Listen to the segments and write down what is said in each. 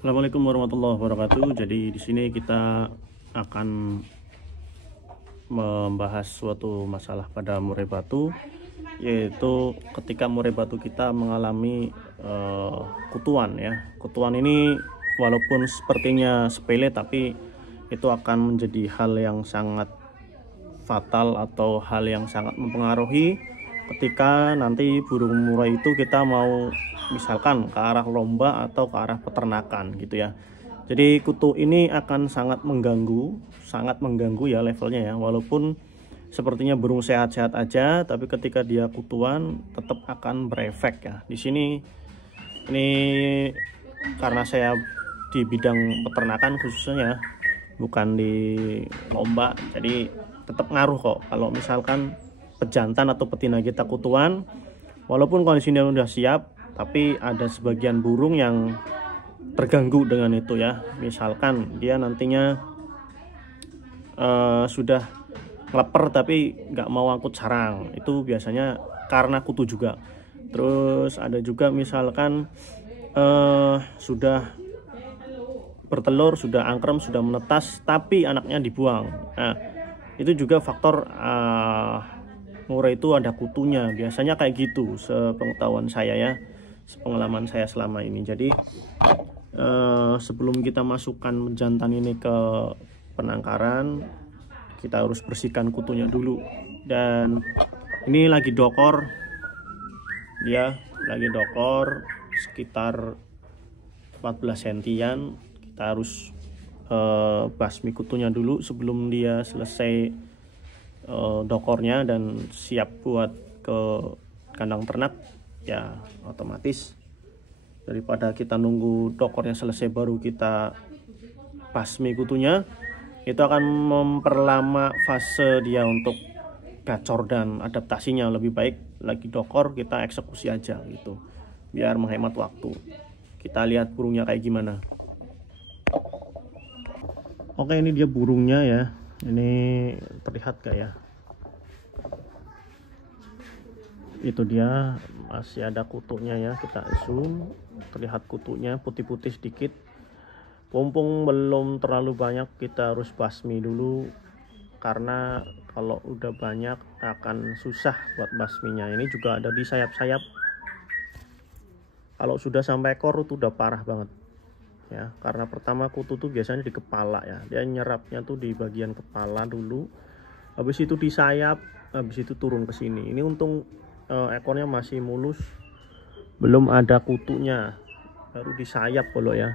Assalamualaikum warahmatullahi wabarakatuh. Jadi di sini kita akan membahas suatu masalah pada murai batu, yaitu ketika murai batu kita mengalami kutuan ya. Kutuan ini walaupun sepertinya sepele, tapi itu akan menjadi hal yang sangat fatal atau hal yang sangat mempengaruhi ketika nanti burung murai itu kita mau misalkan ke arah lomba atau ke arah peternakan gitu ya. Jadi kutu ini akan sangat mengganggu ya levelnya ya. Walaupun sepertinya burung sehat-sehat aja, tapi ketika dia kutuan tetap akan berefek ya. Di sini ini karena saya di bidang peternakan khususnya, bukan di lomba, jadi tetap ngaruh kok kalau misalkan pejantan atau betina kita kutuan. Walaupun kondisinya udah siap, tapi ada sebagian burung yang terganggu dengan itu ya. Misalkan dia nantinya sudah ngeleper tapi nggak mau angkut sarang, itu biasanya karena kutu juga. Terus ada juga misalkan sudah bertelur, sudah angkrem, sudah menetas, tapi anaknya dibuang. Nah, itu juga faktor murai itu ada kutunya, biasanya kayak gitu sepengetahuan saya ya, sepengalaman saya selama ini. Jadi sebelum kita masukkan jantan ini ke penangkaran, kita harus bersihkan kutunya dulu. Dan ini lagi dokor, dia lagi dokor sekitar 14 sentian. Kita harus basmi kutunya dulu sebelum dia selesai dokornya dan siap buat ke kandang ternak ya. Otomatis daripada kita nunggu dokornya selesai baru kita basmi kutunya, itu akan memperlama fase dia untuk gacor dan adaptasinya. Lebih baik lagi dokor kita eksekusi aja gitu, biar menghemat waktu. Kita lihat burungnya kayak gimana. Oke, ini dia burungnya ya. Ini terlihat gak ya? Itu dia, masih ada kutunya ya. Kita zoom, terlihat kutunya putih-putih sedikit. Mumpung belum terlalu banyak, kita harus basmi dulu, karena kalau udah banyak akan susah buat basminya. Ini juga ada di sayap-sayap. Kalau sudah sampai ekor itu udah parah banget ya, karena pertama kutu tuh biasanya di kepala ya, dia nyerapnya tuh di bagian kepala dulu, habis itu di sayap, habis itu turun ke sini. Ini untung ekornya masih mulus, belum ada kutunya, baru di sayap kalau ya.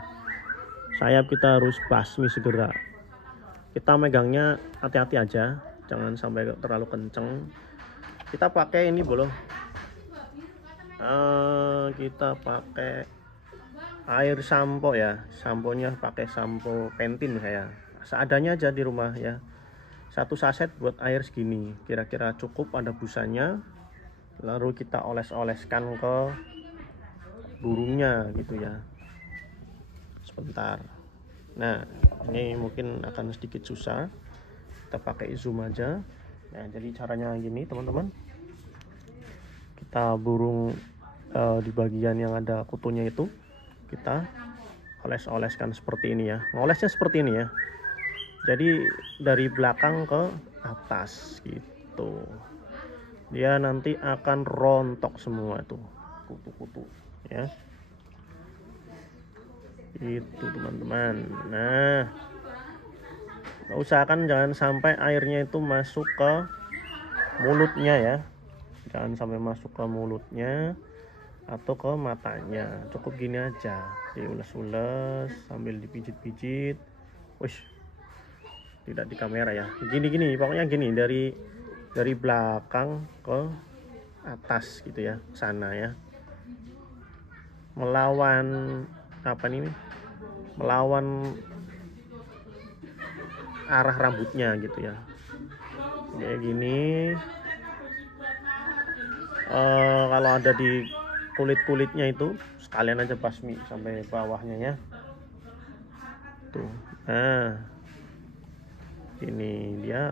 Sayap kita harus basmi segera. Kita megangnya hati-hati aja, jangan sampai terlalu kenceng. Kita pakai ini belum, kita pakai air sampo ya. Samponya pakai sampo Pentin saya, seadanya aja di rumah ya. 1 saset buat air segini kira-kira cukup, ada busanya. Lalu kita oles-oleskan ke burungnya gitu ya, sebentar. Nah, ini mungkin akan sedikit susah, kita pakai zoom aja. Nah, jadi caranya gini teman-teman, kita burung di bagian yang ada kutunya itu kita oles-oleskan seperti ini ya. Ngolesnya seperti ini ya, jadi dari belakang ke atas gitu. Dia nanti akan rontok semua tuh kutu-kutu ya, itu teman-teman. Nah, usahakan jangan sampai airnya itu masuk ke mulutnya ya, jangan sampai masuk ke mulutnya atau ke matanya. Cukup gini aja, diules-ules sambil dipijit-pijit. Wish, tidak di kamera ya, gini-gini pokoknya gini, dari belakang ke atas gitu ya, sana ya, melawan apa nih, melawan arah rambutnya gitu ya, kayak gini. Kalau ada di kulit-kulitnya itu sekalian aja basmi sampai bawahnya ya tuh. Nah, ini dia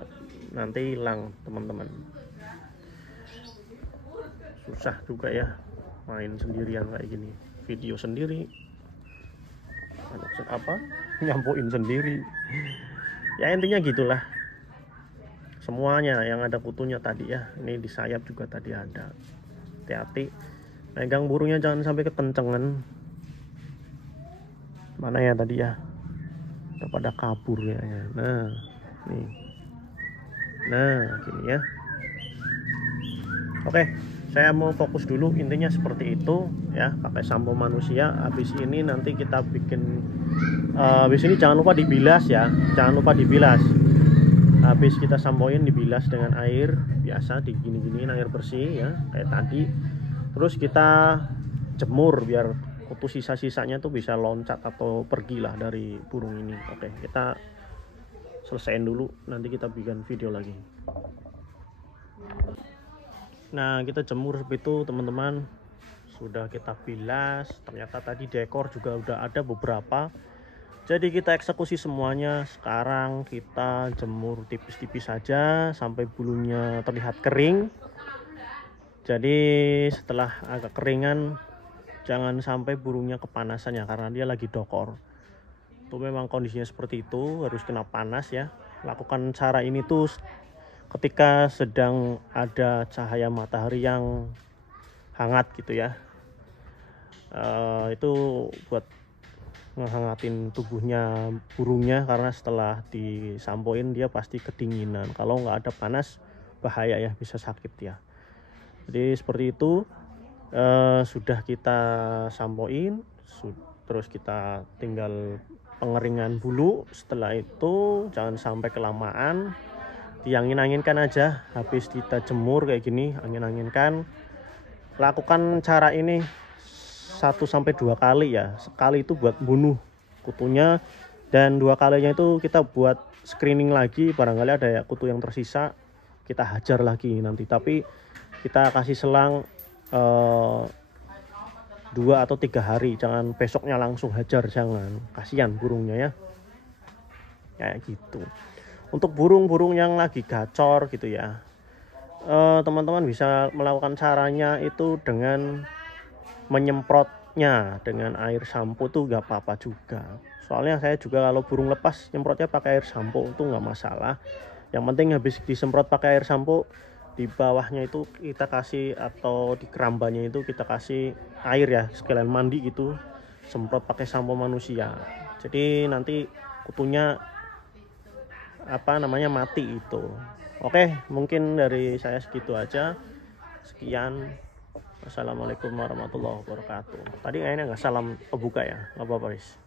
nanti hilang teman-teman. Susah juga ya main sendirian kayak gini, video sendiri. nyampuin sendiri. Ya intinya gitulah. Semuanya yang ada kutunya tadi ya. Ini di sayap juga tadi ada. Hati-hati. Pegang burungnya jangan sampai kekencengan. Mana ya tadi ya? Udah pada kabur ya. Nah, nih. Nah, gini ya. Oke, saya mau fokus dulu, intinya seperti itu ya, pakai sampo manusia. Habis ini nanti kita bikin habis ini jangan lupa dibilas ya, jangan lupa dibilas. Habis kita sampoin dibilas dengan air biasa, digini-giniin air bersih ya, kayak tadi. Terus kita jemur biar kutu sisa-sisanya tuh bisa loncat atau pergilah dari burung ini. Oke, kita selesaiin dulu, nanti kita bikin video lagi. Nah, kita jemur seperti itu teman-teman, sudah kita bilas. Ternyata tadi dekor juga udah ada beberapa, jadi kita eksekusi semuanya. Sekarang kita jemur tipis-tipis saja sampai bulunya terlihat kering. Jadi setelah agak keringan, jangan sampai burungnya kepanasan ya, karena dia lagi dokor. Itu memang kondisinya seperti itu, harus kena panas ya. Lakukan cara ini tuh ketika sedang ada cahaya matahari yang hangat gitu ya. Itu buat ngehangatin tubuhnya burungnya, karena setelah disampoin dia pasti kedinginan. Kalau nggak ada panas bahaya ya, bisa sakit ya. Jadi seperti itu. Sudah kita sampoin, terus kita tinggal pengeringan bulu. Setelah itu jangan sampai kelamaan, diangin-anginkan aja. Habis kita jemur kayak gini, angin-anginkan. Lakukan cara ini 1-2 kali ya. Sekali itu buat bunuh kutunya, dan 2 kalinya itu kita buat screening lagi, barangkali ada ya kutu yang tersisa, kita hajar lagi nanti. Tapi kita kasih selang 2 atau 3 hari, jangan besoknya langsung hajar, jangan, kasihan burungnya ya, kayak gitu. Untuk burung-burung yang lagi gacor gitu ya, teman-teman bisa melakukan caranya itu dengan menyemprotnya dengan air sampo tuh nggak apa-apa juga. Soalnya saya juga kalau burung lepas nyemprotnya pakai air sampo itu nggak masalah. Yang penting habis disemprot pakai air sampo, di bawahnya itu kita kasih, atau di kerambanya itu kita kasih air ya, sekalian mandi gitu, semprot pakai sampo manusia. Jadi nanti kutunya mati itu. Oke, mungkin dari saya segitu aja. Sekian. Wassalamualaikum warahmatullahi wabarakatuh. Tadi kayaknya nggak salam pembuka ya, nggak apa-apa guys.